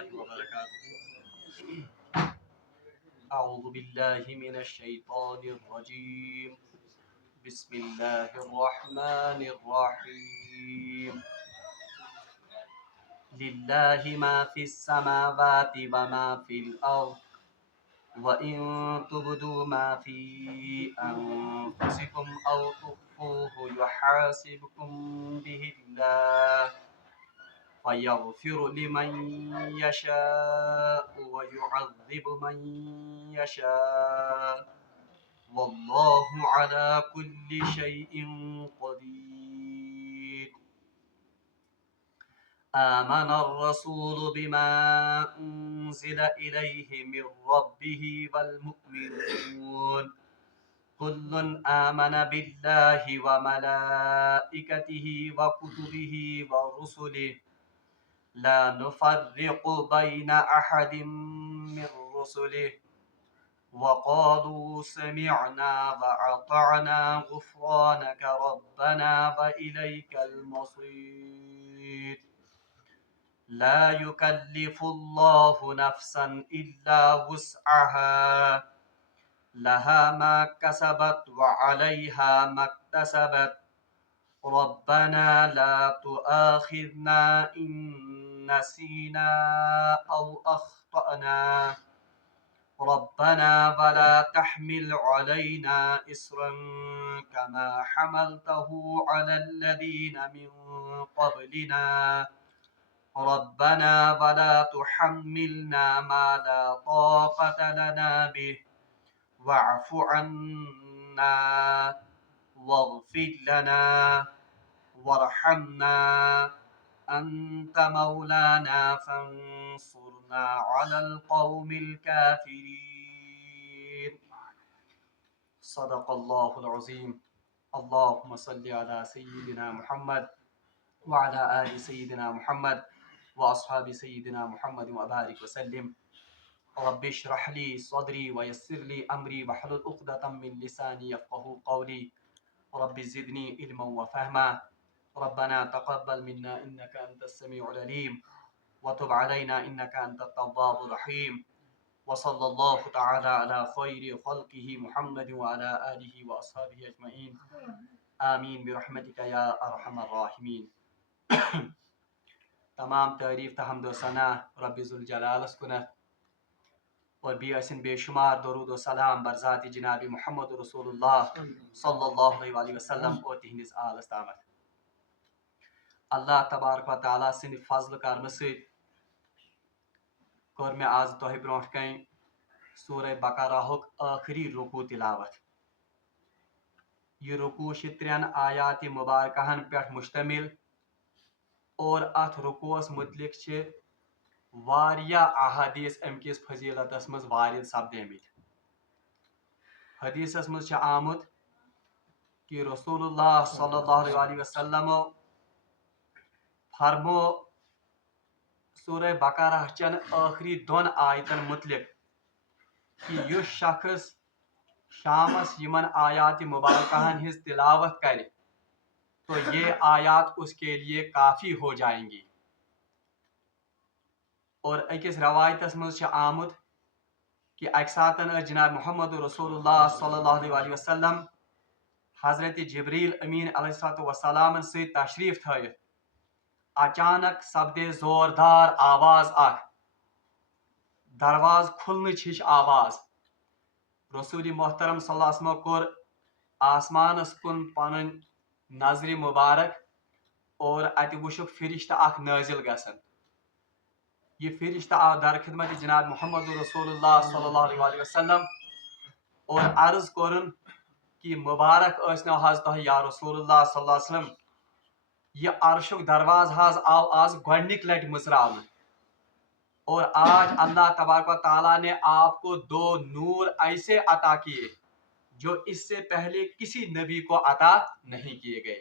الله وبركاته. أعوذ بالله من الشيطان الرجيم. بسم الله الرحمن الرحيم. لله ما في السماوات وما في الأرض وإن تبدوا ما في أنفسكم أو تخفوه يحاسبكم به الله فيغفر لمن يشاء ويعذب من يشاء والله على كل شيء قدير. آمن الرسول بما أنزل إليه من ربه والمؤمنون كل آمن بالله وملائكته وكتبه ورسله لا نفرق بين أحد من رسله وقالوا سمعنا وأطعنا غفرانك ربنا وإليك المصير. لا يكلف الله نفسا إلا وسعها لها ما كسبت وعليها ما اكتسبت ربنا لا تؤاخذنا إن نسينا أو أخطأنا ربنا ولا تحمل علينا إصرا كما حملته على الذين من قبلنا ربنا ولا تحملنا ما لا طاقة لنا به واعف عنا واغفر لنا وارحمنا أنت مولانا فانصرنا على القوم الكافرين. صدق الله العظيم. اللهم صل على سيدنا محمد وعلى آل سيدنا محمد وأصحاب سيدنا محمد وبارك وسلم. رب اشرح لي صدري ويسر لي أمري واحلل عقدة من لساني يفقهوا قولي رب زدني علما وفهما ربنا تقبل منا إنك أنت السميع العليم وتب علينا إنك أنت التواب الرحيم وصلى الله تعالى على خير خلقه محمد وعلى آله وأصحابه أجمعين آمين برحمتك يا أرحم الراحمين. تمام تعریف تا حمد و ثنا رب ذوالجلال کنت اور بیاسن بے شمار درود و سلام بر ذات جناب محمد رسول اللہ صلی اللہ علیہ وسلم اور تہندس آلس تامت. اللہ تبارک و تعالیٰ سند فضل کرم ست کور میں آز تہ برونٹ کن سورہ بقرہ آخری رکوع تلاوت. یہ رکوع 3 آیات مبارکہن پہ مشتمل اور ات رکوعس متعلق واریاہ احادیث امکس فضیلتس مز وارد سپدیمت. حدیثس مز آمت کہ رسول اللہ صلی اللہ علیہ وسلم فرمو سورہ بقرہ چن آخری 2 آیتن متعلق کہ یس شخص شامس یمن آیات مبارکہن ہز تلاوت کرے تو یہ آیات اس کے لیے کافی ہو جائیں گی. اور اکس روایتس مز آمت کہ اک ساتن جناب محمد رسول اللہ صلی اللہ علیہ وسلم حضرت جبریل امین علیہ السلام ست تشریف تھائت اچانک سپدے زوردار آواز اخ درواز کھلنچ ہش آواز. رسول محترم صلی اللہ علیہ وسلم کور آسمانس کن پن نظر مبارک اور ات وشک فرشتہ اخ نازل گسن. یہ فرشتہ آو در خدمت جناب محمد رسول اللہ صلی اللہ علیہ وسلم اور عرض کورن کہ مبارک ٲسنو حض تہ یا رسول اللہ صلی اللہ علیہ وسلم یہ عرشک درواز حض آو آز گۄڈنِک لٹہِ مژراونہٕ اور آج اللہ تبارک و تعالیٰ نے آپ کو 2 نور ایسے عطا کیے جو اس سے پہلے کسی نبی کو عطا نہیں کیے گئے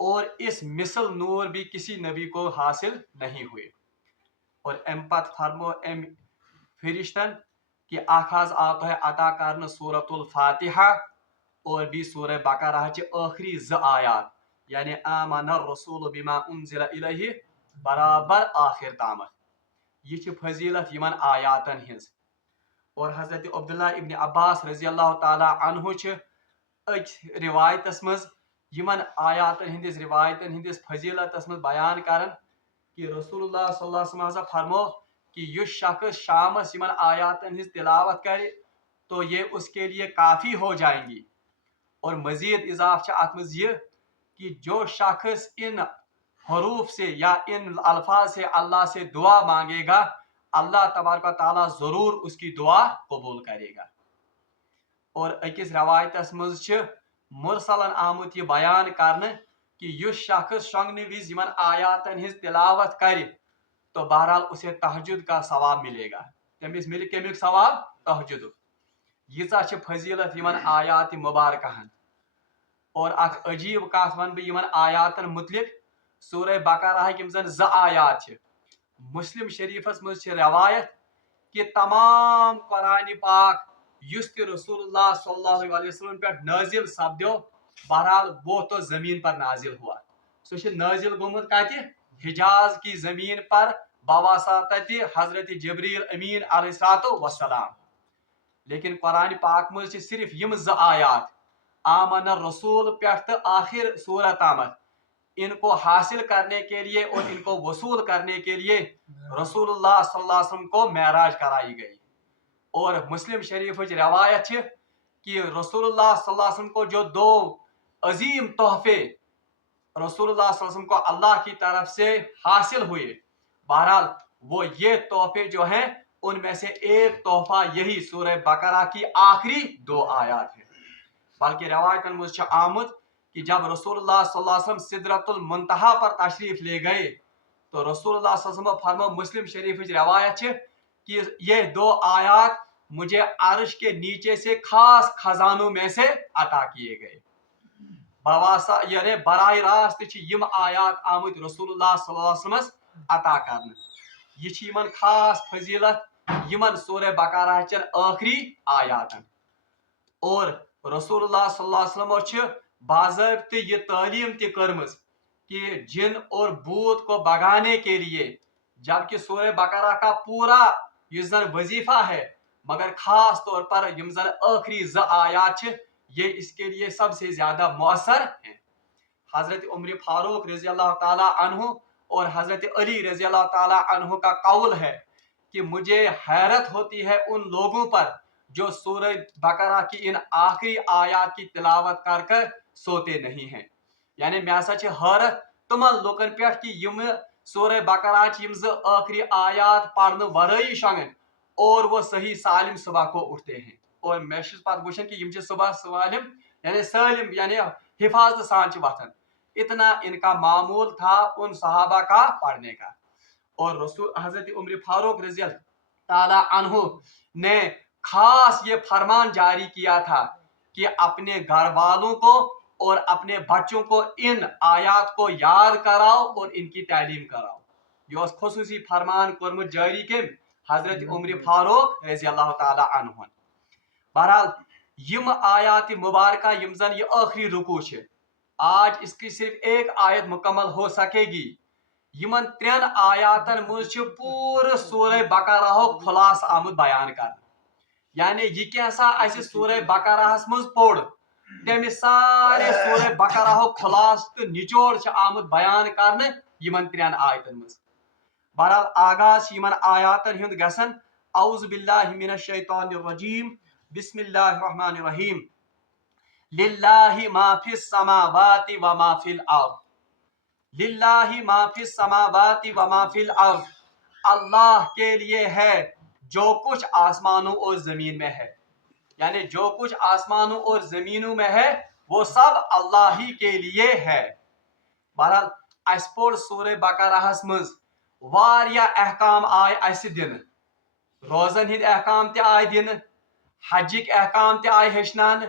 اور اس مثل نور بھی کسی نبی کو حاصل نہیں ہوئے. اور ام پت فرمو ام فرشتن کہ اخ آو تہ عطا کرن سورۃ الفاتحہ اور بھی سورہ بقرہ چہ آخری 2 آیات یعنی آمن الرسول بما انزل الیہ برابر آخر تامت. یہ فضیلت یمن آیاتن ہز اور حضرت عبداللہ ابن عباس رضی اللہ تعالی عنہ روایتس مز یمن آیاتن ہندس روایتن ہندس فضیلتس مز بیان کرن کہ رسول اللہ صلی اللہ علیہ وسلم فرمو کہ یہ شخص شامس یمن آیاتن ہز تلاوت کرے تو یہ اس کے لیے کافی ہو جائیں گی. اور مزید اضاف ات مز یہ کہ جو شخص ان حروف سے یا ان الفاظ سے اللہ سے دعا مانگے گا اللہ تبارک و تعالیٰ ضرور اس کی دعا قبول کرے گا. اور اکس روایتس مز مرسلن آمت یہ بیان کرنے کہ اس شخص شونگنے وز یمن آیاتن ہز تلاوت کرے تو بہرحال اسے تہجد کا ثواب ملے گا. تمس مل کمیک ثواب تہجد. یہ فضیلت یمن آیات مبارکہن. اور اخ عجیب کت ون بہ یمن آیاتن متعلق سورہ بقرہ یم زن ز آیات مسلم شریفس مز روایت کہ تمام قرآن پاک یس تہ رسول اللہ صلی اللہ علیہ وسلم پہ نازل سپدو بہرحال وہ تو زمین پر نازل ہوا. سہ نازل گومت کتہ حجاز کی زمین پر بواسطت حضرت جبریل امین علیہ السلام. لیکن قرآن پاک مز صرف یم ز آیات آمن الرسول پہ آخر سورت آمد ان کو حاصل کرنے کے لیے اور ان کو وصول کرنے کے لیے رسول اللہ صلی اللہ علیہ وسلم کو معراج کرائی گئی. اور مسلم شریف روایت کہ رسول اللہ صلی اللہ علیہ وسلم کو جو دو عظیم تحفے رسول اللہ صلی اللہ علیہ وسلم کو اللہ کی طرف سے حاصل ہوئے بہرحال وہ یہ تحفے جو ہیں ان میں سے ایک تحفہ یہی سورہ بقرہ کی آخری 2 آیات ہیں. بلکہ روایت میں آمد کہ جب رسول اللہ صلی اللہ علیہ وسلم سدرۃ المنتہا پر تشریف لے گئے تو رسول اللہ صلی اللہ علیہ وسلم فرمو مسلم شریف روایت کہ یہ 2 آیات مجھے عرش کے نیچے سے خاص خزانوں میں سے عطا کیے گئے. بواسا یعنی براہ راست یم آیات آمد رسول اللہ صلی اللہ علیہ وسلم عطا کرنے. یہ یمن خاص فضیلت یمن سورہ بقرہ چن آخری آیاتن. اور رسول اللہ صلی اللہ علیہ وسلم باضابطہ یہ تعلیم تہ کرمز کہ جن اور بھوت کو بھگانے کے لیے جبکہ سورہ بقرہ کا پورا یہ زن وظیفہ ہے مگر خاص طور پر یم زن آخری ز آیات یہ اس کے لیے سب سے زیادہ مؤثر ہیں. حضرت عمر فاروق رضی اللہ تعالی عنہ اور حضرت علی رضی اللہ تعالی عنہ کا قول ہے کہ مجھے حیرت ہوتی ہے ان لوگوں پر جو سورہ بقرہ کی ان آخری آیات کی تلاوت کر کر سوتے نہیں ہیں. یعنی میں ہسا حیرت تمن لوکن پہ کہ یم سورہ بقرہ یم آخری آیات پڑھنے ورائی شنگن اور وہ صحیح سالم صبح کو اٹھتے ہیں. اور میں پتہ وچھان کہ یم صبح سالم یعنی سالم یعنی حفاظت سان وتھان. اتنا ان کا معمول تھا ان صحابہ کا پڑھنے کا. اور رسول حضرت عمر فاروق رضی اللہ تعالی عنہ نے خاص یہ فرمان جاری کیا تھا کہ اپنے گھر والوں کو اور اپنے بچوں کو ان آیات کو یاد کراؤ اور ان کی تعلیم کراؤ. یہ خصوصی فرمان کورمت جاری کم حضرت عمر فاروق رضی اللہ تعالی عنہ. بہرحال یم آیات مبارکہ یم زن یہ آخری رکوع ہے آج اس کی صرف ایک آیت مکمل ہو سکے گی. یمن 3 آیاتن مز پورا سورہ بقرہ خلاص آمد بیان کر. یعنی یہ کیسا اس سورہ بقرہ مز پوڑ تمہ سارے سورہ بقرہ خلاص تو نچوڑ آمد بیان کرنے یمن 3 آیتن مز. بہرحال آغاز یمن آیاتن ہند گسن اعوذ باللہ من الشیطان الرجیم بسم اللہ الرحمن الرحیم للہ ما فی السماوات و ما فی الارض. للہ ما فی السماوات و ما فی الارض اللہ کے لیے ہے جو کچھ آسمانوں اور زمین میں ہے. یعنی جو کچھ آسمانوں اور زمینوں میں ہے وہ سب اللہ ہی کے لیے ہے. بہرحال اس پور سورہ بقرہ مز واریا احکام آئے اس دن. روزن ہند احکام تہ آئے دن, حجک احکام تہ آئے ہیچنان,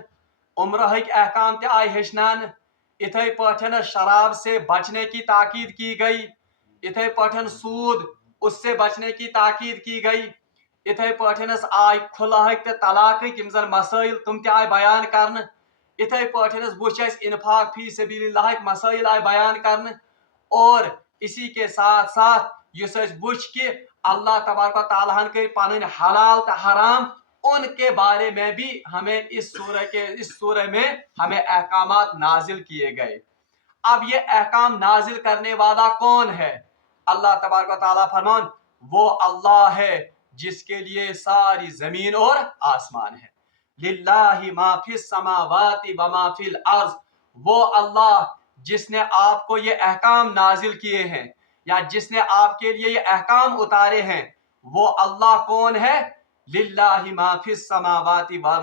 عمرہک احکام تہ آئے ہیچنان. اتھے پاٹھن شراب سے بچنے کی تاکید کی گئی. اتھے پاٹھن سود اس سے بچنے کی تاکید کی گئی. اتھے پاٹھنس آئے کھلاہک تہ طلاقک یم زن مسائل تم تہ آئے بیان کرنے. اتھے پاٹھنس وچھ اس انفاق فی سبیل اللہ مسائل آئے بیان کرنے. اور اسی کے ساتھ ساتھ اس وچھ کہ अल्लाह तबारक व तआला कर पन हलाल तो हराम, उनके बारे में भी हमें इस सूरह में हमें अहकामात नाजिल किए गए। अब ये अहकाम नाजिल करने वाला कौन है? अल्लाह तबारक व तआला फरमान, वो अल्लाह है जिसके लिए सारी जमीन और आसमान है। लिल्लाहि मा फिस समावाति व मा फिल अर्ज़, वो अल्लाह जिसने आपको ये अहकाम नाजिल किए हैं या जिसने आपके लिए ये अहकाम उतारे हैं, वो अल्लाह कौन है? लिल्लाहि मा फिस समावाति व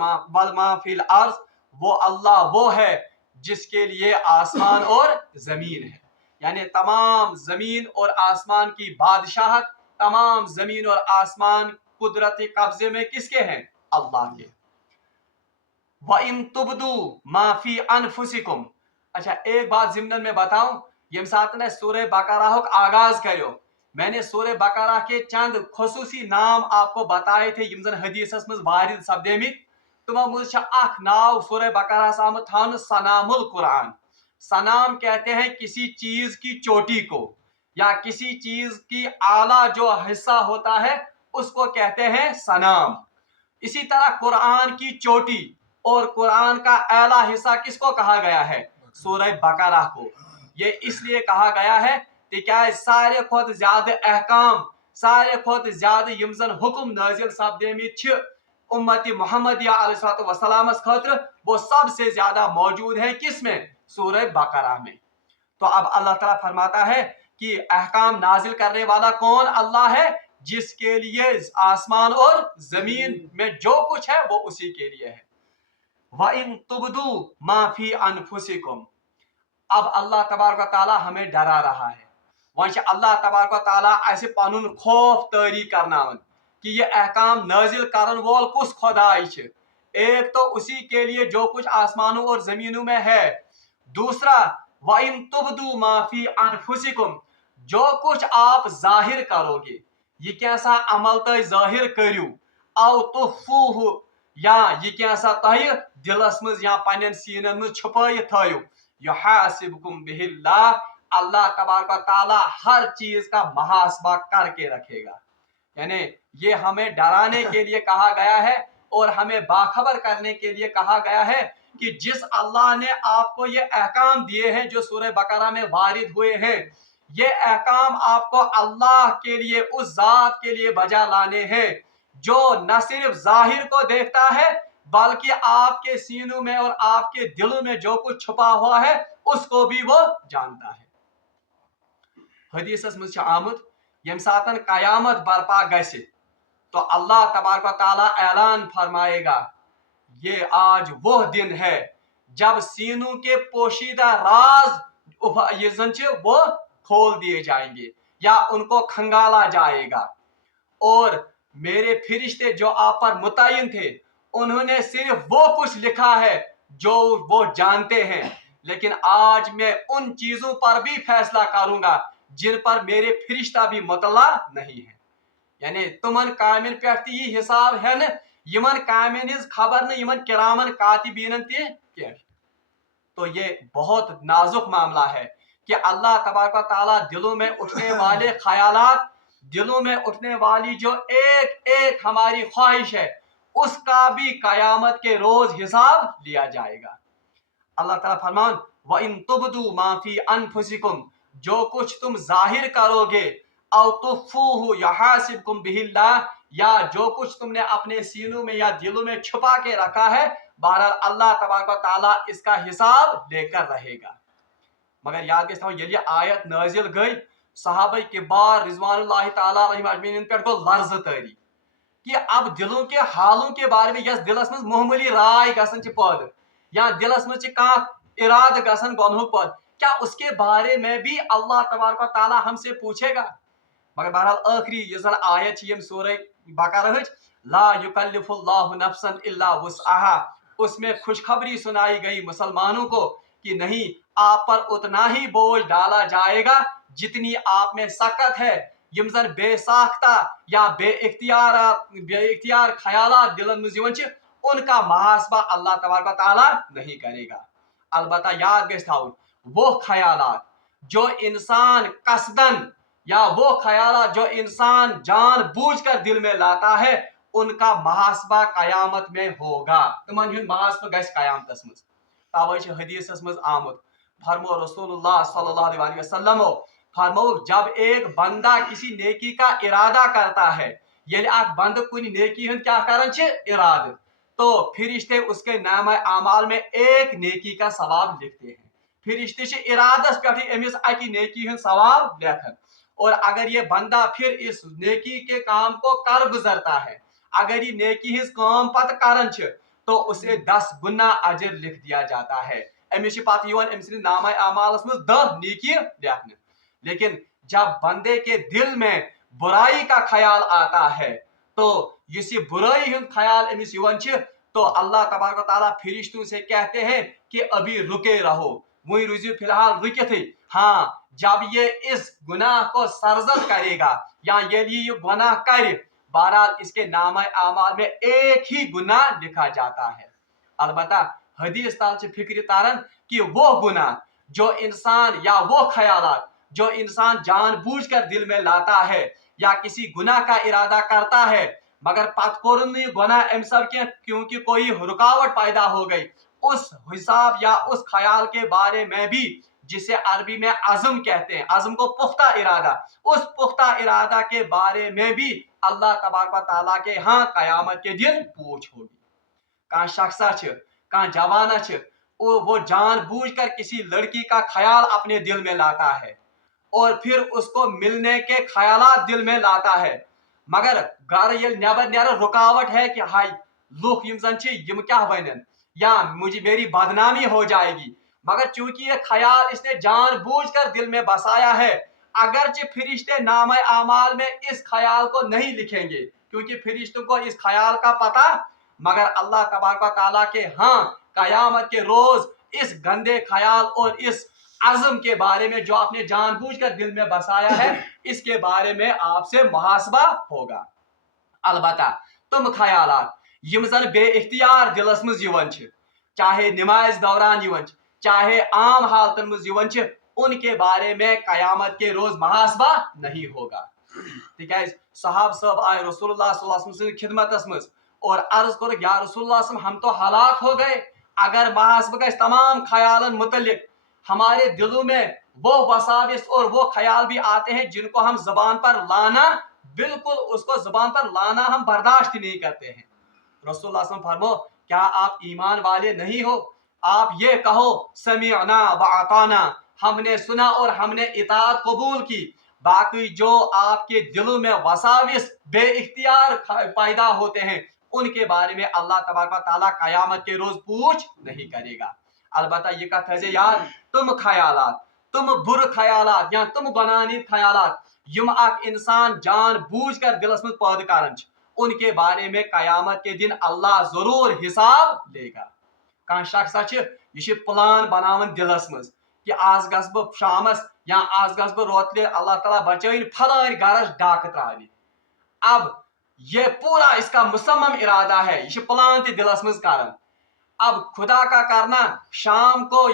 मा फिल अर्ज़, वो अल्लाह वो है जिसके लिए आसमान और जमीन है। यानी तमाम जमीन और आसमान की बादशाहत, तमाम जमीन और आसमान कुदरती कब्जे में किसके हैं? अल्लाह के। व इन तुबदू माफी अनफुसिकुम। अच्छा, एक बात ज़िम्नन में बताऊं, यम साथ ने सूरह बकरा का आगाज करो, मैंने सूरह बकरा के चंद खसूसी नाम आपको बताए थे यम जन हदीसस मज वारिद सपदेमित। तुमो मुझ अख नाव सूरह बकरा आमत थान सनामुल कुरान। सनाम कहते हैं किसी चीज की चोटी को, या किसी चीज की आला जो हिस्सा होता है उसको कहते हैं सनाम। इसी तरह कुरान की चोटी और कुरान का आला हिस्सा किसको कहा गया है? सूरह बकरा को। ये इसलिए कहा गया है कि क्या सारे खुद ज्यादा अहकाम, सारे खुद ज्यादा यम जन हुक्म नाजिल सपदेमित उम्मती मुहम्मदिया अलैहिस्सलातु वस्सलाम खतर, वो सबसे ज्यादा मौजूद है किसमें? सूरह बकरा में। तो अब अल्लाह ताला फरमाता है कि अहकाम नाजिल करने वाला कौन? अल्लाह है, जिसके लिए आसमान और जमीन में जो कुछ है वो उसी के लिए है। व इन तुबदू माफी अनफुसिकुम। अब अल्लाह तबारक ताला हमें डरा रहा है। वह अल्लाह तबारक ताला ऐसे पनुन खौफ तारी करनावन कि ये अहकाम नाजिल करन वोल कुस खुदाई छे। एक तो उसी के लिए जो कुछ आसमानों और जमीनों में है, दूसरा व इन तुबदू माफी अनफुसिकुम, जो कुछ आप जाहिर करोगे, ये कैसा अमल तय जाहिर करू, औ तुखफूहु, या ये कैसा तय दिलस मज या पन्न सीनन मज छुपाई थयो, युहासिबकुम बिहिल्लाह, अल्लाह तबारक ताला हर चीज का मुहासबा करके रखेगा। यानी ये हमें डराने के लिए कहा गया है और हमें बाखबर करने के लिए कहा गया है कि जिस अल्लाह ने आपको ये अहकाम दिए हैं जो सूरह बकरा में वारिद हुए हैं, ये अहकाम आपको अल्लाह के लिए, उस जात के लिए बजा लाने हैं जो न सिर्फ जाहिर को देखता है बल्कि आपके सीनों में और आपके दिलों में जो कुछ छुपा हुआ है उसको भी वो जानता है। हदीसस मज आमुद यम सातन कयामत बर्पा गसे तो अल्लाह तबारक ताला ऐलान फरमाएगा, ये आज वो दिन है जब सीनों के पोशीदा राज ये वो खोल दिए जाएंगे या उनको खंगाला जाएगा। और मेरे फिरिश्ते जो आप पर मुतय्यन थे, उन्होंने सिर्फ वो कुछ लिखा है जो वो जानते हैं, लेकिन आज मैं उन चीजों पर भी फैसला करूंगा जिन पर मेरे फिरिश्ता भी मुतला नहीं है। यानी तुमन कामिन पे यह हिसाब है न, यमन कामिन हिज खबर न यमन किरामन कातिबीन ते। तो ये बहुत नाजुक मामला है कि अल्लाह तबारक ताला दिलों में उठने वाले ख्यालात, दिलों में उठने वाली जो एक एक हमारी ख्वाहिश है, उसका भी कयामत के रोज हिसाब लिया जाएगा। अल्लाह ताला फरमान, व इन तुबदू माफी अनफुसिकुम, जो कुछ तुम जाहिर करोगे, औ तुखफूहु युहासिबकुम बिहिल्लाह, या जो कुछ तुमने अपने सीनों में या दिलों में छुपा के रखा है, बहरहाल अल्लाह तबारक ताला इसका हिसाब लेकर रहेगा। मगर याद गो ये आयत नाजिल गई, सहाबा किबार रिजवानुल्लाहि ताला अलैहिम अजमईन पे गो लर्ज तारी कि अब दिलों के हालों के बारे में, यस दिलस मज मामूली राय गसन पद या दिलस मज इराद गसन गनहु पद, क्या उसके बारे में भी अल्लाह तबारक ताला हमसे पूछेगा? मगर बहरहाल आखिरी ये आयत यम सूरह बकरा ला युकल्लिफुल्लाहु नफ्सन इल्ला वुसअहा, उसमें खुशखबरी सुनाई गई मुसलमानों को कि नहीं, आप पर उतना ही बोझ डाला जाएगा जितनी आप में सकत है। यम जन बेसाख्ता या बेइख्तियार ख्यालात दिलन में जीवन उनका मुहासबा अल्लाह तबारक ताला नहीं करेगा। अलबत्ता याद गो वो ख्यालात जो इंसान कसदन या वो ख्यालात जो इंसान जान बूझ कर दिल में लाता है, उनका महासबा कयामत में होगा। तमन हुंद महासबा गस कयामतस मज। तवै छ हदीसस मज आमुत, फरमो रसूलुल्लाह सल्लल्लाहु अलैहि वसल्लम फरमो, जब एक बंदा किसी नेकी का इरादा करता है, यदि आप बंद कुछ नेकी हुंद क्या करन छ इराद, तो फिरिश्ते उसके नामा आमाल में एक नेकी का सवाब लिखते हैं। फिरिश्ते छ इरादस पे अमिस अकि नेकी हुंद सवाब लेखन। और अगर ये बंदा फिर इस नेकी के काम को कर गुजरता है, अगर ये नेकी हिज काम पत करन छ, तो उसे 10 गुना अजर लिख दिया जाता है। अमिस पत नामा आमालस में 10 नेकी लेखन। लेकिन जब बंदे के दिल में बुराई का ख्याल आता है, तो इस बुराई हुंद ख्याल अमिस युवन छ, तो अल्लाह तबारक व तआला फिरिश्तों से कहते हैं कि अभी रुके रहो, वही रुझू फिलहाल रुके थे। हाँ, जब ये इस गुनाह को सरजद करेगा या ये गुनाह करे, बहरहाल इसके नामा आमाल में एक ही गुनाह लिखा जाता है। अलबत्ता हदीस ताल से फिक्र तारन कि वो गुनाह जो इंसान या वो ख्यालात जो इंसान जानबूझकर दिल में लाता है या किसी गुनाह का इरादा करता है, मगर पत कोरुन गुनाह अम सब के क्योंकि कोई रुकावट पैदा हो गई, उस हिसाब या उस ख्याल के बारे में भी, जिसे अरबी में अज़म कहते हैं, अज़म को पुख्ता इरादा, उस पुख्ता इरादा के बारे में भी अल्लाह तबारक व तआला के हाँ कयामत के दिन पूछ होगी। कहाँ शख्सा कहाँ जवाना वो जानबूझकर किसी लड़की का ख्याल अपने दिल में लाता है और फिर उसको मिलने के ख्यालात दिल में लाता है, मगर घर ये नबर नेर रुकावट है कि हाय लुक यम जन यम क्या बनन या मेरी बदनामी हो जाएगी, मगर चूंकि ये ख्याल इसने जानबूझकर दिल में बसाया है, अगरचे फिरिश्ते नामे आमाल में इस ख्याल को नहीं लिखेंगे क्योंकि फिरिश्तों को इस ख्याल का पता, मगर अल्लाह तबारक व तआला के हाँ कयामत के रोज इस गंदे ख्याल और इस अज़म के बारे में जो आपने जानबूझकर दिल में बसाया है, इसके बारे में आपसे मुहासबा होगा। अलबत्ता तुम ख्यालात यम जन बे इख्तियार दिलस मज युवन छ, चाहे नमाज दौरान युवन छ, चाहे आम हालतन मज युवन छ, उनके बारे में कयामत के रोज मुहासबा नहीं होगा। तिकाज सहाब सब आए रसूलुल्लाह सल्लल्लाहु अलैहि वसल्लम खिदमतस मज और अर्ज कर, या रसूलुल्लाह हम तो हलाक हो गए, अगर मुहासबा गस तमाम ख्यालन मुतल्लिक हमारे दिलों में वो वसाविस और वो ख्याल भी आते हैं जिनको हम जुबान पर लाना, बिल्कुल उसको जुबान पर लाना हम बर्दाश्त नहीं करते हैं। रसूलुल्लाह सल्लल्लाहु अलैहि वसल्लम फरमो, क्या आप ईमान वाले नहीं हो? आप ये कहो समीअना व अताना, हमने सुना और हमने इताअत कबूल की। बाकी जो आपके दिलों में वसाविस बे इख्तियार पैदा होते हैं, उनके बारे में अल्लाह तबारक व तआला कयामत के रोज पूछ नहीं करेगा। अलबत्ता ये कथ है यार, तुम ख्यालात, तुम बुर ख्यालात या तुम बनानी ख्यालात यम अख इंसान जान बूझ कर दिलस में पैदा करन, उनके बारे में कयामत के दिन अल्लाह जरूर हिसाब लेगा। कह शख्स यह प्लान बनावन दिलस मज कि आज गस बह शामस या आज गस बह रोतले अल्लाह ताला बचाइन फलान गरस डाक त्राने। अब ये पूरा इसका मुसम्मम इरादा है, यह प्लान ते दिलस मज करन। अब खुदा का करना शाम को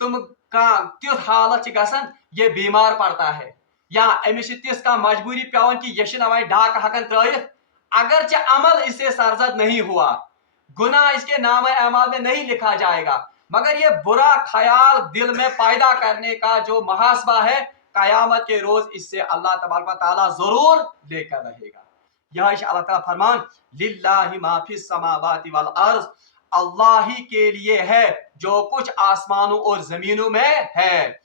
तुम का तुथ हालत गसन, ये बीमार पड़ता है या अमिस तिस का मजबूरी पेवन कि यह अवे डाक हकन त्रयित, अगरचे अमल इससे सरजद नहीं हुआ, गुनाह इसके नाम अमाल में नहीं लिखा जाएगा, मगर ये बुरा ख्याल दिल में पैदा करने का जो मुहासबा है, कयामत के रोज इससे अल्लाह तबारक व तआला जरूर लेकर रहेगा। यह अल्लाह ताला फरमान, लिल्लाहि मा फिस समावाति वल अर्ज़, अल्लाह ही के लिए है जो कुछ आसमानों और जमीनों में है।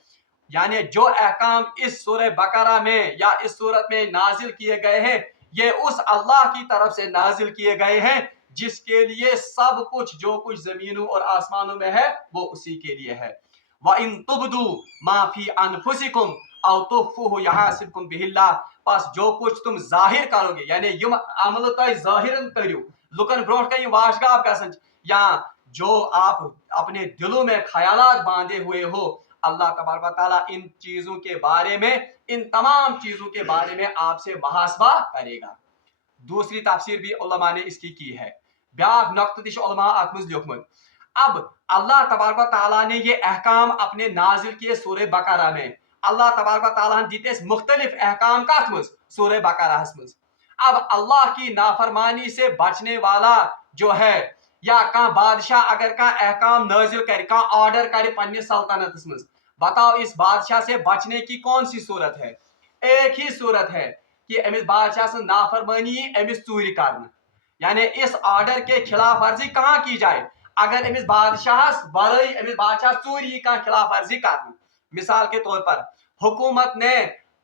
यानी जो अहकाम इस सूरह बकरा में या इस सूरत में नाजिल किए गए हैं, ये उस अल्लाह की तरफ से नाजिल किए गए हैं जिसके लिए सब कुछ जो कुछ जमीनों और आसमानों में है वो उसी के लिए है। व इन तुबदू मा फी अनफुसिकुम औ तुख्फूहु यहासिबकुम बिहिल्लाह, बस जो कुछ तुम जाहिर करोगे, यानी यम अमल तो जाहिरन करियो लुकन ब्रोट कहीं वाशगाब गसन, या जो आप अपने दिलों में ख्यालात बांधे हुए हो, अल्लाह तबारक व तआला इन चीजों के बारे में, इन तमाम चीजों के बारे में आपसे मुहासबा करेगा। दूसरी तफसीर भी उलमा ने इसकी की है, ब्याख नक्तश उलमा अत मज लिखमत। अब अल्लाह तबारक व तआला ने ये अहकाम अपने नाजिल किए सूरह बकरा में, اللہ तबारक व तआला दीते मुख्तलिफ अहकाम कथ मज सूरह बकरा मज। अब अल्लाह की नाफरमानी से बचने वाला जो है, या कह बादशाह अगर कह अहकाम नाजिल करे, कह ऑर्डर करे पन्ने सल्तनत मज, बताओ इस बादशाह से बचने की कौन सी सूरत है? एक ही सूरत है कि अमिस बादशाह से नाफरमानी अमिस चोरी करना, यानी इस ऑर्डर के खिलाफ वर्जी कहाँ की जाए? अगर अमिस बादशाह वरई अमिस बादशाह चोरी का खिलाफ वर्जी करना। मिसाल के तौर पर हुकूमत ने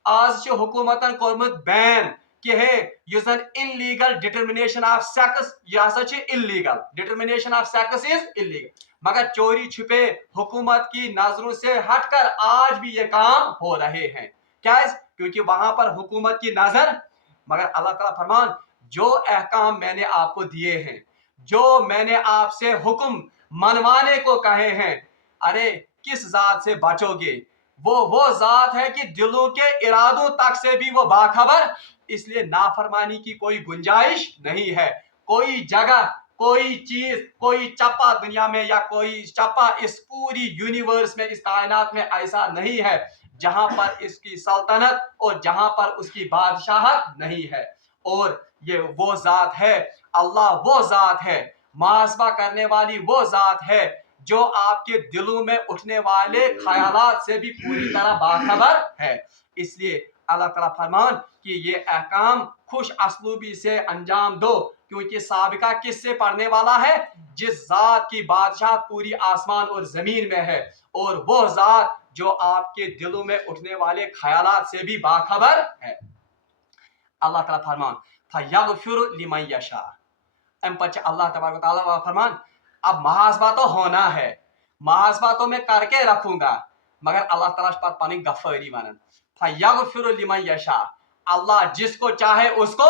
आज हुकूमतन कोरमुत बैन कि है यूजन इलीगल डिटर्मिनेशन ऑफ सेक्स, यह हसा illegal, determination of sex is illegal, मगर चोरी छुपे हुकूमत की नजरों से हटकर आज भी ये काम हो रहे हैं। क्या? क्योंकि वहां पर हुकूमत की नजर। मगर अल्लाह ताला फरमान, जो अहकाम मैंने आपको दिए हैं, जो मैंने आपसे हुक्म मनवाने को कहे हैं, अरे किस जात से बचोगे? वो जात है कि दिलों के इरादों तक से भी वो बाखबर, इसलिए नाफरमानी की कोई गुंजाइश नहीं है। कोई जगह, कोई चीज, कोई चप्पा दुनिया में या कोई चप्पा इस पूरी यूनिवर्स में, इस कायनात में ऐसा नहीं है जहां पर इसकी सल्तनत और जहां पर उसकी बादशाहत नहीं है। और ये वो जात है, अल्लाह वो जात है, मुहासबा करने वाली वो जात है जो आपके दिलों में उठने वाले ख्यालात से भी पूरी तरह बाखबर है। इसलिए अल्लाह ताला फरमान कि ये अहकाम खुश असलूबी से अंजाम दो, क्योंकि साबिका किससे पढ़ने वाला है? जिस जात की बादशाह पूरी आसमान और जमीन में है, और वो जात जो आपके दिलों में उठने वाले ख्यालात से भी बाखबर है। अल्लाह ताला फरमान फयगफिरु लिमन यशा। अल्लाह तबारक व तआला फरमान, अब मुहासबा तो होना है, मुहासबा तो मैं करके रखूंगा, मगर अल्लाह ताला पर पानी गफारी वनन फयगफिरु लिमन यशा, अल्लाह जिसको चाहे उसको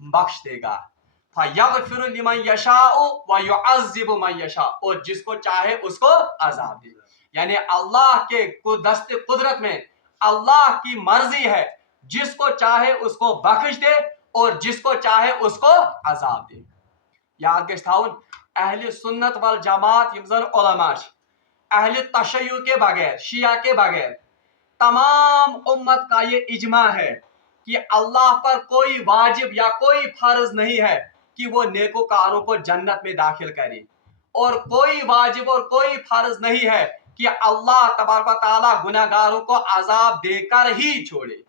बख्श देगा। फयगफिरु लिमन यशाउ व युअज़्ज़िबु मन यशा, और जिसको चाहे उसको अजाब दे। यानी अल्लाह के दस्ते कुदरत में अल्लाह की मर्जी है, जिसको चाहे उसको बख्श दे और जिसको चाहे उसको अजाब दे। याद गश थाउन, अहले सुन्नत वल जमात यम जन उलमा छ, अहले तशय्युअ के बगैर, शिया के बगैर तमाम उम्मत का ये इजमा है कि अल्लाह पर कोई वाजिब या कोई फर्ज नहीं है कि वो नेकोकारों को जन्नत में दाखिल करे, और कोई वाजिब और कोई फर्ज नहीं है कि अल्लाह तबारक व तआला गुनाहगारों को अजाब देकर ही छोड़े।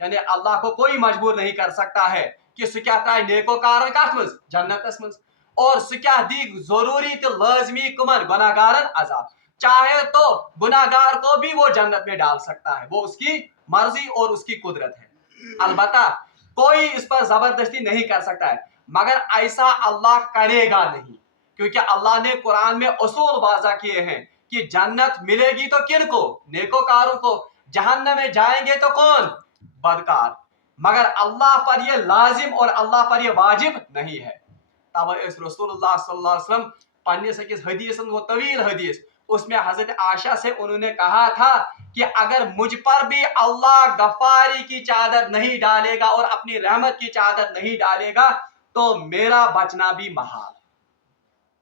यानी अल्लाह को कोई मजबूर नहीं कर सकता है कि सह क्या त्राय नेकोकारन कथ मज जन्नतस मज, और सह क्या दी जरूरी तो लाजमी कुमन गुनाहगारन अजाब। चाहे तो गुनाहगार को भी वो जन्नत में डाल सकता है, वो उसकी मर्जी और उसकी कुदरत है। अलबत्ता कोई इस पर जबरदस्ती नहीं कर सकता है, मगर ऐसा अल्लाह करेगा नहीं, क्योंकि अल्लाह ने कुरान में उसूल वाज़ा किए हैं कि जन्नत मिलेगी तो किनको? नेकोकारों को। जहन्नम में जाएंगे तो कौन? बदकार। मगर अल्लाह पर यह लाजिम और अल्लाह पर यह वाजिब नहीं है। तब रसूलुल्लाह सल्लल्लाहु अलैहि वसल्लम पन्ने से किस हदीस, वो तवील हदीस, उसमें हजरत आयशा से उन्होंने कहा था कि अगर मुझ पर भी अल्लाह गफारी की चादर नहीं डालेगा और अपनी रहमत की चादर नहीं डालेगा तो मेरा बचना भी महाल।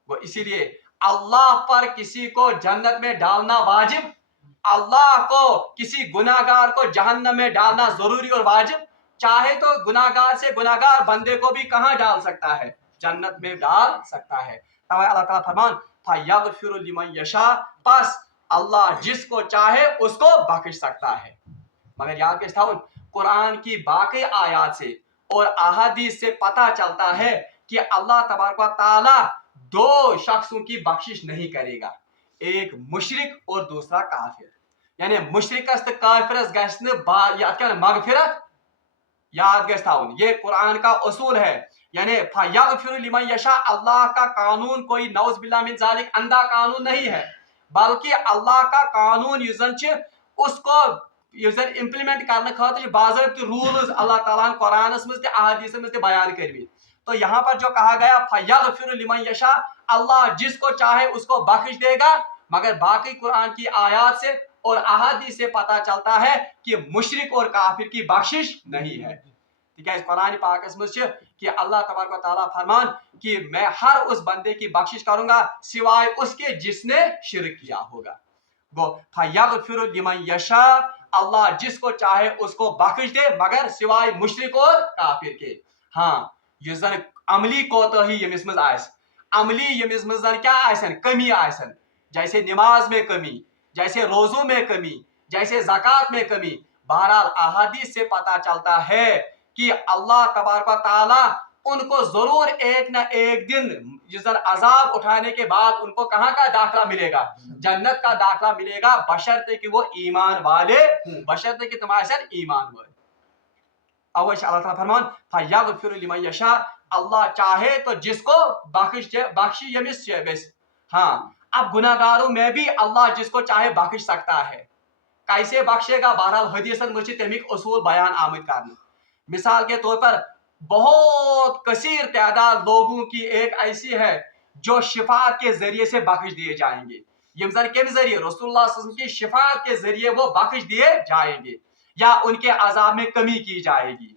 वो इसीलिए अल्लाह पर किसी को जन्नत में डालना वाजिब, अल्लाह को किसी गुनाहगार को जहन्नम में डालना जरूरी और वाजिब। चाहे तो गुनाहगार से गुनाहगार बंदे को भी कहां डाल सकता है? जन्नत में डाल सकता है। तब अल्लाह ताला फरमान फयगफिरु लिमन यशा, बस अल्लाह जिसको चाहे उसको बख्श सकता है। मगर याद के साथ कुरान की बाकी आयात से और अहादीस से पता चलता है कि अल्लाह तबारक व तआला दो शख्सों की बख्शिश नहीं करेगा, एक मुशरिक और दूसरा काफिर। यानी मुशरिकस तो काफिरस गश्त मगफिरत। याद गश्त थाउन, ये कुरान का उसूल है। यानी फयगफिरु लिमन यशा, अल्लाह का कानून कोई नौज बिल्लाह मिन जालिक अंधा कानून नहीं है, बल्कि अल्लाह का कानून युजन उसको युजन इंप्लीमेंट करने खातिर बाज़ाब्ते रूल्स अल्लाह ताला कुरानस में ते अहादीस में ते बयान करबी। तो यहाँ पर जो कहा गया फयगफिरु लिमन यशा, अल्लाह जिसको चाहे उसको बख्श देगा, मगर बाकी कुरान की आयात से और अहादीस से पता चलता है कि मुशरिक और काफिर की बख्शिश नहीं है। ठीक है, कुरान पाक में कि अल्लाह तबारक व तआला फरमान कि मैं हर उस बंदे की बख्शिश करूंगा सिवाय उसके जिसने शिर्क किया होगा। वो फयगफिरु लिमन यशा, अल्लाह जिसको चाहे उसको बख्श दे मगर सिवाय मुशरिक और काफिर के। हाँ यस जन अमली कोताही यमिस मज आस, अमली यमिस मज जन क्या आसन कमी आसन, जैसे नमाज में कमी, जैसे रोजों में कमी, जैसे ज़कात में कमी। बहरहाल अहादीस से पता चलता है कि अल्लाह तबारक व तआला उनको जरूर एक न एक दिन जिस दिन अजाब उठाने के बाद उनको कहाँ का दाखला मिलेगा, जन्नत का दाखला मिलेगा, बशर्ते कि वो ईमान वाले हों, बशर्ते कि तुम्हारे ईमान वाले। अवश्य अल्लाह ताला फरमान फयगफिरु लिमन यशा, अल्लाह चाहे तो जिसको बख्शी यमिस यबिस। हाँ अब गुनाहगारों में भी अल्लाह जिसको चाहे बख्श सकता है। कैसे बख्शेगा, बहरहाल हदीसन में तमिक उसूल बयान आमद करने। मिसाल के तौर पर बहुत कसीर तादाद लोगों की एक ऐसी है जो शिफात के जरिए से बख्श दिए जाएंगे। यम जन के जरिए रसूलुल्लाह सल्लल्लाहु अलैहि वसल्लम की शिफात के जरिए वो बख्श दिए जाएंगे या उनके अजाब में कमी की जाएगी।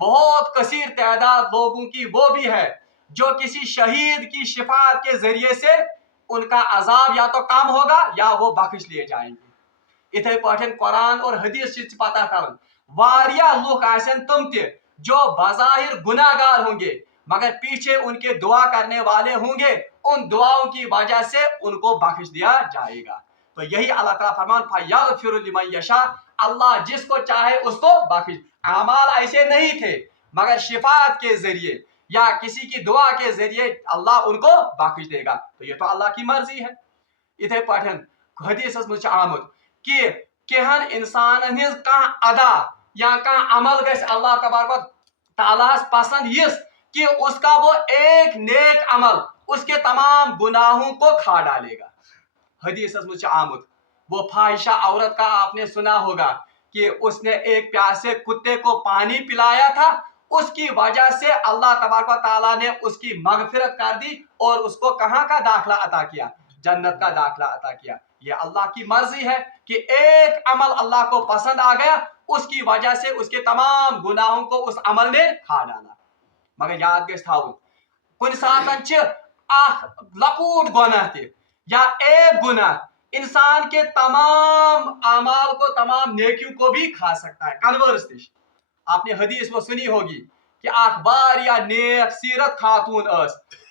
बहुत कसीर तादाद लोगों की वो भी है जो किसी शहीद की शिफात के जरिए से उनका अजाब या तो कम होगा या वो बख्श लिए जाएंगे। इथे पठन कुरान और हदीस से पता कर वारिया लोग आसन तुम ते जो बज़ाहिर गुनाहगार होंगे मगर पीछे उनके दुआ करने वाले होंगे, उन दुआओं की वजह से उनको बख्श दिया जाएगा। तो यही अल्लाह ताला फरमान फयगफिरु लिमन यशा, अल्लाह जिसको चाहे उसको बख्श। अमाल ऐसे नहीं थे मगर शिफात के जरिए या किसी की दुआ के जरिए अल्लाह उनको बख्श देगा। तो ये तो अल्लाह की मर्जी है। इथे पठन हदीसस में आमद कि केहन इंसान हिज कह अदा या कह अमल गस अल्लाह तबारक तआला पसंद यस कि उसका वो एक नेक अमल उसके तमाम गुनाहों को खा डालेगा। हदीसस में आमद वो फाहिशा औरत का आपने सुना होगा कि उसने एक प्यासे कुत्ते को पानी पिलाया था, उसकी वजह से अल्लाह तबारक व तआला ने उसकी मगफिरत कर दी और उसको कहाँ का दाखला अता किया, जन्नत का दाखला अता किया। ये अल्लाह की मर्जी है कि एक अमल अल्लाह को पसंद आ गया, उसकी वजह से उसके तमाम गुनाहों को उस अमल ने खा डाला। मगर याद गस थाउन कुन सातन लकूट गुनाह ते या एक गुनाह इंसान के तमाम अमाल को, तमाम नेकियों को भी खा सकता है। कन्वर्स दिश आपने हदीस में सुनी होगी कि आख वारिया नेक सीरत खातून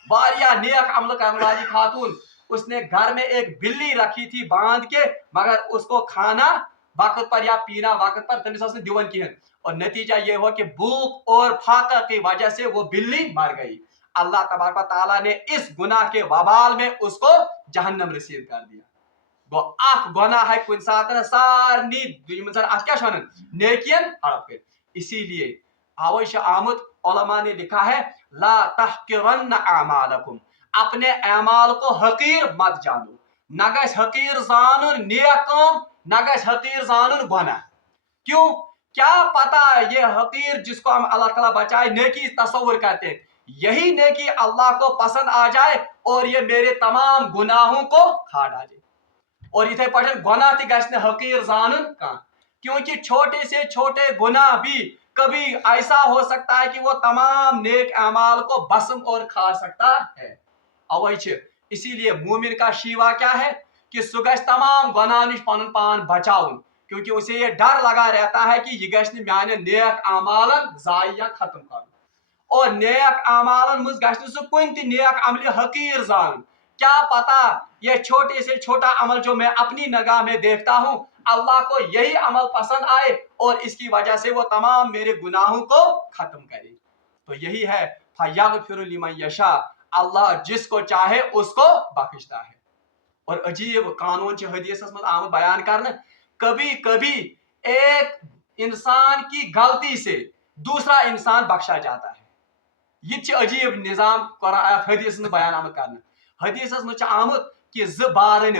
वारिया नेक अमल करने वाली खातून, उसने घर में एक बिल्ली रखी थी बांध के, मगर उसको खाना वक्त पर या पीना वक्त पर तमिस दिवन किहन, और नतीजा ये हुआ कि भूख और फाका की वजह से वो बिल्ली मर गई। अल्लाह तबारक व तआला ने इस गुनाह के वबाल में उसको जहन्नम रसीद कर दिया। गो अख गुनाह है कुन सातन सारनी क्या नेकियन हड़प कर। इसीलिए आवश्य आमद उलमा ने लिखा है ला तहकिरन्न अमालकुम, अपने अमाल को हकीर मत जानो। न गस हकीर जानन नेक काम, न गस हकीर जानन गुनाह। क्यों, क्या पता ये हकीर जिसको हम अल्लाह ताला बचाए नेकी तस्वुर करते हैं, यही नेकी अल्लाह को पसंद आ जाए और ये मेरे तमाम गुनाहों को खा डाले। और इथे पठन गुनाह ति गस हकीर जानन का, क्योंकि छोटे से छोटे गुनाह भी कभी ऐसा हो सकता है कि वो तमाम नेक अमाल को बसम और खा सकता है। अवश्य इसीलिए मोमिन का शीवा क्या है कि सुगस तमाम गुनाह निश पन पान बचाउन, क्योंकि उसे ये डर लगा रहता है कि यह गश माने नेक अमालन जाया खत्म कर, और नेक अमालन मुझ गश सु कुन ति नेक अमल हकीर जान। क्या पता ये छोटे से छोटा अमल जो मैं अपनी निगाह में देखता हूँ अल्लाह को यही अमल पसंद आए और इसकी वजह से वो तमाम मेरे गुनाहों को खत्म करे। तो यही है फयगफिरु लिमन यशा, अल्लाह जिसको चाहे उसको बख्शता है। और अजीब कानून च हदीस में आमद बयान करना, कभी कभी एक इंसान की गलती से दूसरा इंसान बख्शा जाता है। ये अजीब निजाम हदीस में बयान आमद करना। हदीस में आमद कि बारन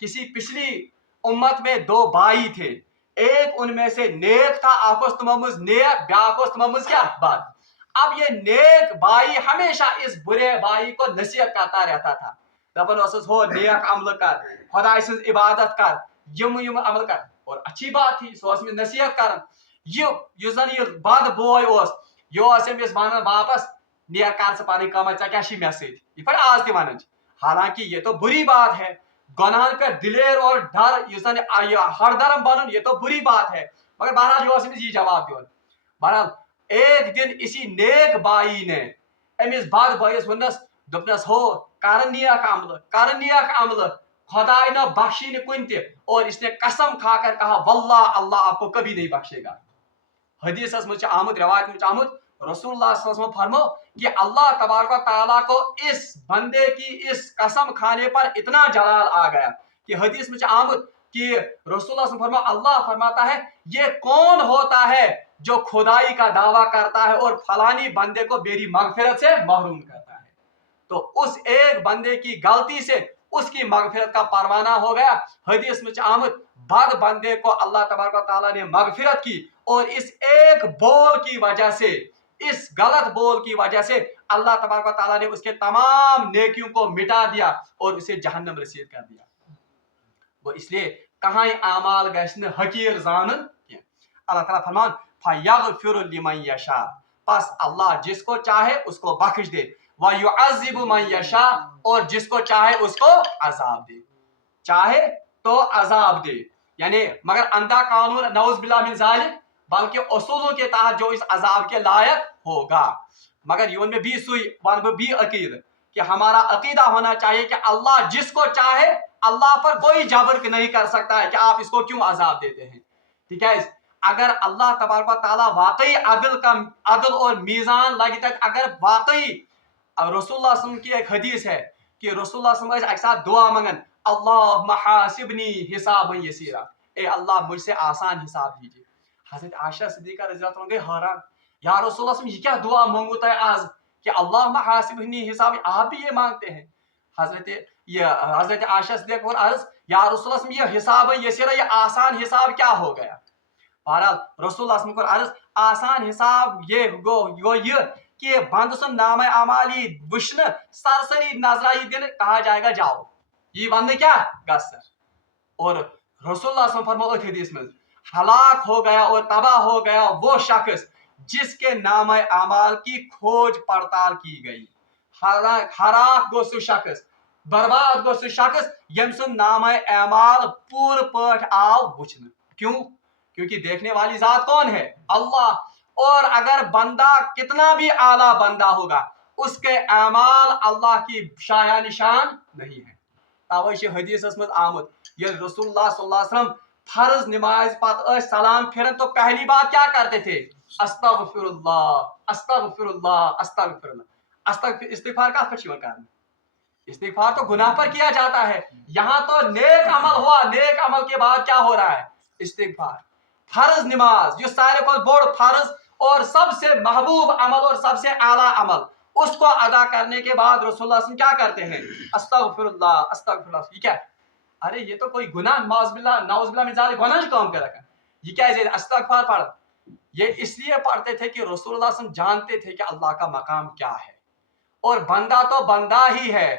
किसी पिछली उम्मत में दो भाई थे, एक उनमें से नेक था, आकोस तुममुज नेक, ब्याकोस तुममुज क्या बात। अब ये नेक भाई हमेशा इस बुरे भाई को नसीहत करता रहता था, दपन हो नेक अमल कर, खुदा से इबादत कर, यम यम अमल कर, और अच्छी बात थी सो में नसीहत कर। ये बद बोय ये वन वापस नेक कर पानी कम क्या मे सत आज वन। हालांकि ये तो बुरी बात है, गुनाह पे दिलेर और डर हरदरम बनन ये तो बुरी बात है, मगर बहरहाल ये जवाब दिवन। बहरहाल एक दिन इसी नेक बाई ने अमिस बद बयस वनस दोपनस हो कर नियक अमल खुदाई न बख्शी न कुन ते, और इसने कसम खाकर कहा वल्लाह अल्लाह आपको कभी नहीं बख्शेगा। हदीस में आमद रवायत में आमद रसूलुल्लाह सल्लल्लाहु अलैहि वसल्लम फरमो कि अल्लाह तबारक ताला को इस बंदे की इस कसम खाने पर इतना जलाल आ गया कि हदीस में आमद कि रसूलुल्लाह सल्लल्लाहु अलैहि वसल्लम फरमा अल्लाह फरमाता है ये कौन होता है जो खुदाई का दावा करता है और फलानी बंदे को मेरी मगफिरत से महरूम करता है। तो उस एक बंदे की गलती से उसकी मगफिरत का परवाना हो गया। हदीस में आमद बद बंदे को अल्लाह तबारक ताला ने मगफिरत की, और इस एक बोल की वजह से, इस गलत बोल की वजह से अल्लाह तबारक ताला ने उसके तमाम नेकियों को मिटा दिया और उसे जहन्नम रसीद कर दिया। वो इसलिए कहाँ आमाल गश्न हकीर जानन। अल्लाह ताला फरमान फयगफिरु लिमन यशा, बस अल्लाह जिसको चाहे उसको बख्श दे, व युअज़्ज़िबु मन यशा, और जिसको चाहे उसको अजाब दे। चाहे तो अजाब दे, यानी मगर अंधा कानून नऊज़ बिल्लाह मिन ज़ालिक, बल्कि उसूलों के तहत जो इस अजाब के लायक होगा। मगर यून में भी सुई वन भी अकीद कि हमारा अकीदा होना चाहिए कि अल्लाह जिसको चाहे, अल्लाह पर कोई जबर नहीं कर सकता है कि आप इसको क्यों अजाब देते हैं। ठीक है, अगर अल्लाह तबारक ताला वाकई अदल और मीज़ान लगी तक, अगर वाकई रसूलुल्लाह सल्लल्लाहु अलैहि वसल्लम की एक हदीस है कि रसूलुल्लाह सल्लल्लाहु अलैहि वसल्लम एक साथ दुआ मंगन अल्लाह महासिबनी हिसाबन यसीरा, ए अल्लाह मुझसे आसान हिसाब लीजिए। हजरत आयशा सिद्दीका रज़ियल्लाहु अन्हा गई हैरान, या रसूलुल्लाह सल्लल्लाहु अलैहि वसल्लम ये क्या दुआ मांगता है आज कि अल्लाह महासिबनी हिसाब, आप भी ये मांगते हैं। हजरत आयशा सिद्दीका को अर्ज, या रसूलुल्लाह सल्लल्लाहु अलैहि वसल्लम ये हिसाब यसीरा, ये आसान हिसाब क्या हो गया। बहरहाल रसूलुल्लाह सल्लल्लाहु अलैहि वसल्लम को अर्ज, आसान हिसाब ये गो ये कि बंद सुन नाम अमाली वुश्न सरसरी नजराई दिन कहा जाएगा जाओ, ये बंद क्या गसर। और रसूलुल्लाह सल्लल्लाहु अलैहि वसल्लम फरमाते हदीस में हलाक हो गया और तबाह हो गया वो शख्स जिसके नाम अमाल की खोज पड़ताल की गई। हलाक गो सु शख्स, बर्बाद गो सु शख्स यम सुन नाम अमाल पूर पट आव वुचन। क्यों? क्योंकि देखने वाली जात कौन है? अल्लाह। और अगर बंदा कितना भी आला बंदा होगा, उसके अमाल अल्लाह की शाया निशान नहीं है। तवै हदीस में आमद ये रसूलुल्लाह सल्लल्लाहु अलैहि वसल्लम फर्ज नमाज पत सलाम फिरन तो पहली बात क्या करते थे? अस्तगफिरुल्लाह अस्तगफिरुल्लाह अस्तगफिरुल्लाह। इस्तिगफार का करना, इस्तिगफार तो गुनाह पर किया जाता है, यहाँ तो नेक अमल हुआ, नेक अमल के बाद क्या हो रहा है? इस्तिगफार। फर्ज नमाज जो सारे को बोर्ड फर्ज और सबसे महबूब अमल और सबसे आला अमल, उसको अदा करने के बाद रसूलुल्लाह सल्लल्लाहु अलैहि वसल्लम क्या करते हैं? अस्तगफिरुल्लाह अस्तगफिरुल्लाह। ये क्या? अरे ये तो कोई गुनाह नाउज़ुबिल्लाह मिन ज़ालिक गुनाह काम कर रखा है, ये क्या है? अस्तगफार पढ़। ये इसलिए पढ़ते थे कि रसूलुल्लाह सल्लल्लाहु अलैहि वसल्लम जानते थे कि अल्लाह का मकाम क्या है, और बंदा तो बंदा ही है,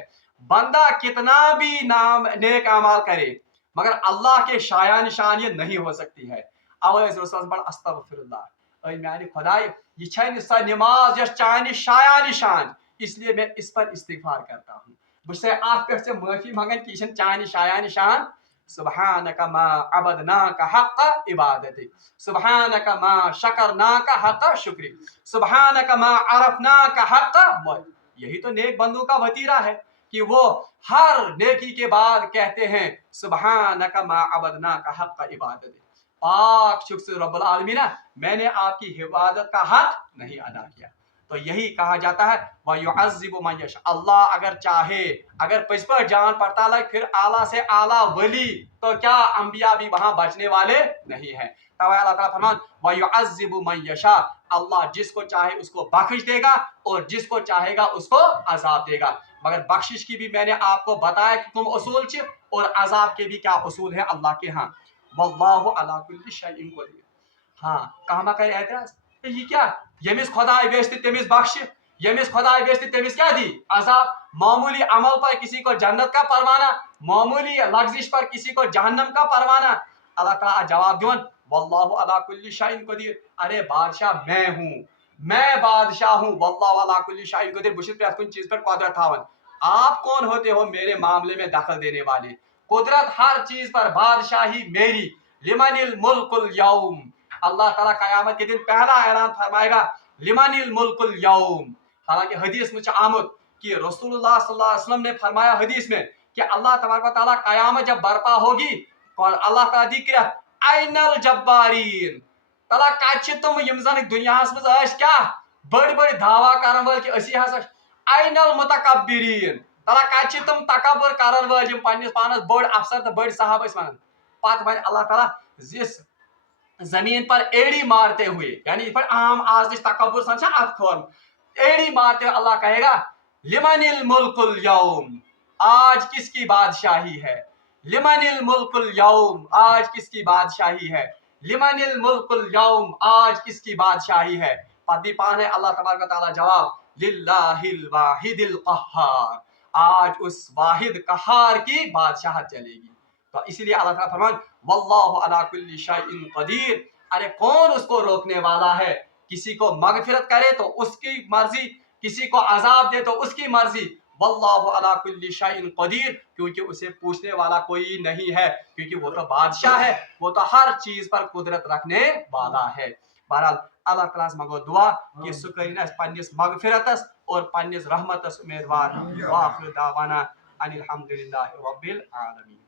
बंदा कितना भी नाम नेक अमाल करे मगर अल्लाह के शाया निशान ये नहीं हो सकती है। अवैस रसूल बड़ अस्तगफिरुल्लाह, ऐ मेरे खुदाई ये छै सा नमाज यस चानि शाया निशान, इसलिए मैं इस पर इस्तिगफार करता हूं। मुझसे आप पे से माफी मांगन कि इसन चानि शाया निशान। सुब्हानका मा अबदनाका हक़ इबादतिक, सुब्हानका मा शकरनाका हक़ शुक्री, सुब्हानका मा अरफनाका हक़। यही तो नेक बंदों का वतीरा है कि वो हर नेकी के बाद कहते हैं सुब्हानका मा अबदनाका हक़ इबादतिक, पाक शुक्र रब्बुल आलमीन, मैंने आपकी इबादत का हक नहीं अदा किया। तो यही कहा जाता है व युअज़्ज़िबु मन यशा, अल्लाह अगर चाहे, अगर पस पर जान पड़ता लगे फिर आला से आला वली, तो क्या अंबिया भी वहां बचने वाले नहीं है। तब अल्लाह ताला फरमान व युअज़्ज़िबु मन यशा, अल्लाह जिसको चाहे उसको बख्श देगा और जिसको चाहेगा उसको अजाब देगा। मगर बख्शिश की भी मैंने आपको बताया कि तुम उसूल छ, और अजाब के भी क्या उसूल है अल्लाह के यहाँ। वल्लाहु अला कुल्लि शैइन क़दीर। हाँ, कहाँ कर एतराज, ये क्या? यमिस खुदाई बेचती तमिस बख्श, यमिस खुदाई बेचती तमिस क्या दी? अजाब। मामूली अमल पर किसी को जन्नत का परवाना, मामूली लग्जिश पर किसी को जहन्नम का परवाना। अल्लाह ताला जवाब दिवन वल्लाहु अला कुल्लि शैइन क़दीर, अरे बादशाह मैं हूँ, मैं बादशाह हूँ। वल्लाहु अला कुल्लि शैइन क़दीर, बुशित पे कुछ चीज पर कुदरत थावन। आप कौन होते हो मेरे मामले में दखल देने वाले? कुदरत हर चीज पर, बादशाही मेरी, लिमनिल मुल्कुल यौम। अल्लाह ताला क़यामत के दिन पहला ऐलान फरमाएगा, लिमनिल मुल्कुल यौम। हालांकि हदीस में आमद कि रसूलुल्लाह सल्लल्लाहु अलैहि वसल्लम ने फरमाया हदीस में कि अल्लाह तबारक व तआला क़यामत जब बर्पा होगी और अल्लाह ताला दी किरत आइनल जब्बारीन, तला कत तुम यम जन दुनियास मज क्या बड़ बड़ दावा करन वल कि असी हसा आइनल मुतकब्बिरीन, तला कत तुम तकब्बुर करन वल यम पन्निस पानस बड़ अफसर तो बड़ साहब वन। पत वन अल्लाह ताला जिस जमीन पर एड़ी मारते हुए, यानी पर आम आज तकब्बुर सन अत खोर एड़ी मारते हुए अल्लाह कहेगा, लिमनिल मुल्कुल यौम, आज किसकी बादशाही है, लिमनिल मुल्कुल यौम, आज किसकी बादशाही है, लिमनिल मुल्कुल यौम, आज किसकी बादशाही है। पदी पान है अल्लाह तबारक व तआला जवाब, लिल्लाहिल वाहिदिल क़ह्हार, आज उस वाहिद कहार की बादशाहत चलेगी। तो इसीलिए अल्लाह ताला फरमान, वल्लाहु अला कुल्ली शैइन क़दीर, अरे कौन उसको रोकने वाला है, किसी को मगफिरत करे तो उसकी मर्जी, किसी को अजाब दे तो उसकी मर्जी। वल्लाहु अला कुल्ली शैइन क़दीर, क्योंकि उसे पूछने वाला कोई नहीं है, क्योंकि वो तो बादशाह है, वो तो हर चीज पर कुदरत रखने वाला है। बहरहाल अल्लाह ताला से मगो दुआ कि सु करिन अस पन्निस मगफिरतस और पन्निस रहमतस उम्मीदवार। व आखिर दावाना अनिल हम्दुलिल्लाहि रब्बिल आलमीन।